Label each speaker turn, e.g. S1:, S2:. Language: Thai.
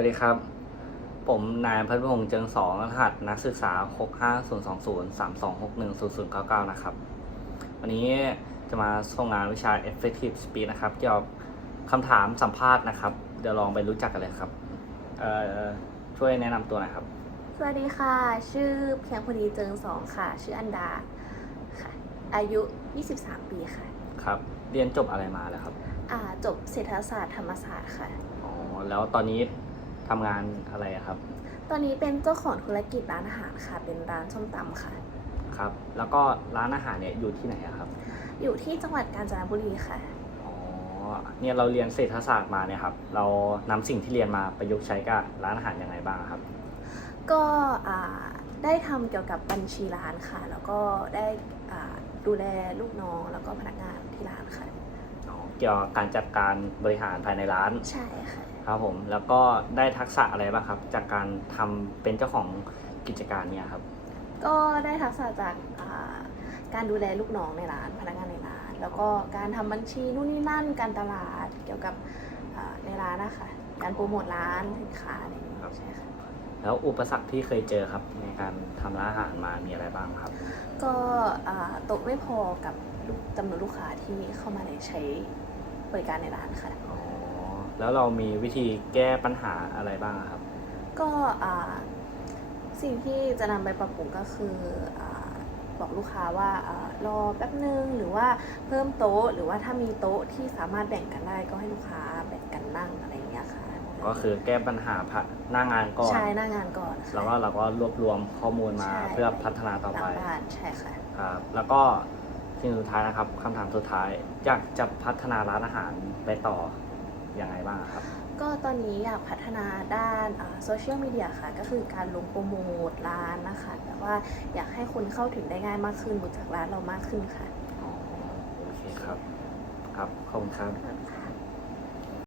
S1: วัสดีครับ ผมนายพัฒพงษ์เจิงสองรหัสนักศึกษา 6 5 0 2 0 3 2 6 1 0 0 9 9 นะครับ วันนี้จะมาส่งงานวิชา Effective Speech นะครับ เกี่ยวกับคำถามสัมภาษณ์นะครับ เดี๋ยวลองไปรู้จักกันเลยครับ เอ่อ ช่วยแนะนำตัวหน่อยครับ
S2: สวัสดีค่ะ ชื่อเพียงพอดีเจิงสองค่ะ ชื่ออันดาค่ะ อายุ 23 ปีค่ะ
S1: ครับ เรียนจบอะไรมาแล้วครับ
S2: อ่า จบเศรษฐศาสตร์ธรรมศาสตร์ค่ะ
S1: อ๋อ แล้วตอนนี้ ทำงานอะไรอะครับ
S2: ตอนนี้เป็นเจ้าของธุรกิจร้านอาหารค่ะ เป็นร้านส้มตำค่ะ
S1: ครับ แล้วก็ร้านอาหารเนี่ยอยู่ที่ไหนอะครับ
S2: อยู่ที่จังหวัดกาญจนบุรีค่ะ
S1: อ๋อเนี่ยเราเรียนเศรษฐศาสตร์มาเนี่ยครับเรานำสิ่งที่เรียนมาประยุกต์ใช้กับร้านอาหารยังไงบ้างครับ
S2: ก็อ่าได้ทำเกี่ยวกับบัญชีร้านค่ะ แล้วก็ได้อ่าดูแลลูกน้องแล้วก็พนักงานที่ร้านค่ะ
S1: อ๋อ เกี่ยวกับการจัดการบริหารภายในร้าน
S2: ใช่ค่ะ
S1: ครับผมแล้วก็ได้ทักษะอะไรบ้างครับ จากการทำเป็นเจ้าของกิจการเนี่ยครับ
S2: ก็ได้ทักษะจากอ่าการดูแลลูกน้องในร้านพนักงานในร้าน แล้วก็การทำบัญชีนู่นนี่นั่นการตลาดเกี่ยวกับอ่าในร้านนะคะการโปรโมทร้านสินค้าอะไรอย่างนี้
S1: ครับ
S2: ใช่ค่ะ
S1: แล้วอุปสรรคที่เคยเจอครับในการทำร้านอาหารมามีอะไรบ้างครับ
S2: ก็อ่าโต๊ะไม่พอกับลูกจำนวนลูกค้าที่เข้ามาในใช้บริการในร้านค่ะ
S1: อ๋อ แล้วเรามีวิธีแก้ปัญหาอะไรบ้างครับ
S2: ก็อ่าสิ่งที่จะนำไปปรับปรุงก็คืออาบอกลูกค้าว่าอารอแป๊บนึงหรือว่าเพิ่มโต๊ะหรือว่าถ้ามีโต๊ะที่สามารถแบ่งกันได้ก็ให้ลูกค้าแบ่งกันนั่งอะไรอย่างเงี้ยค่ะ
S1: ก็คือแก้ปัญหาผ่านหน้างานก่อน
S2: ใช่หน้างานก่อนค่ะ
S1: แล้วก็เราก็รวบรวมข้อมูลมา
S2: ใช่
S1: เพื่อพัฒนาต่อ
S2: หลั
S1: ไป
S2: งบ้านใช่ค่ะ
S1: ครับแล้วก็สิ่งสุดท้ายนะครับคำถามสุดท้ายอยากจะพัฒนาร้านอาหารไปต่อยังไงบ้างครับ
S2: ก็ตอนนี้อยากพัฒนาด้านโซเชียลมีเดียค่ะ ก็คือการลงโปรโมทร้านนะคะแต่ว่าอยากให้คนเข้าถึงได้ง่ายมากขึ้นรู้จักร้านเรามากขึ้นค่ะ
S1: อ๋อ โอเคครับ ครับ ขอบคุณครับ
S2: ค่ะ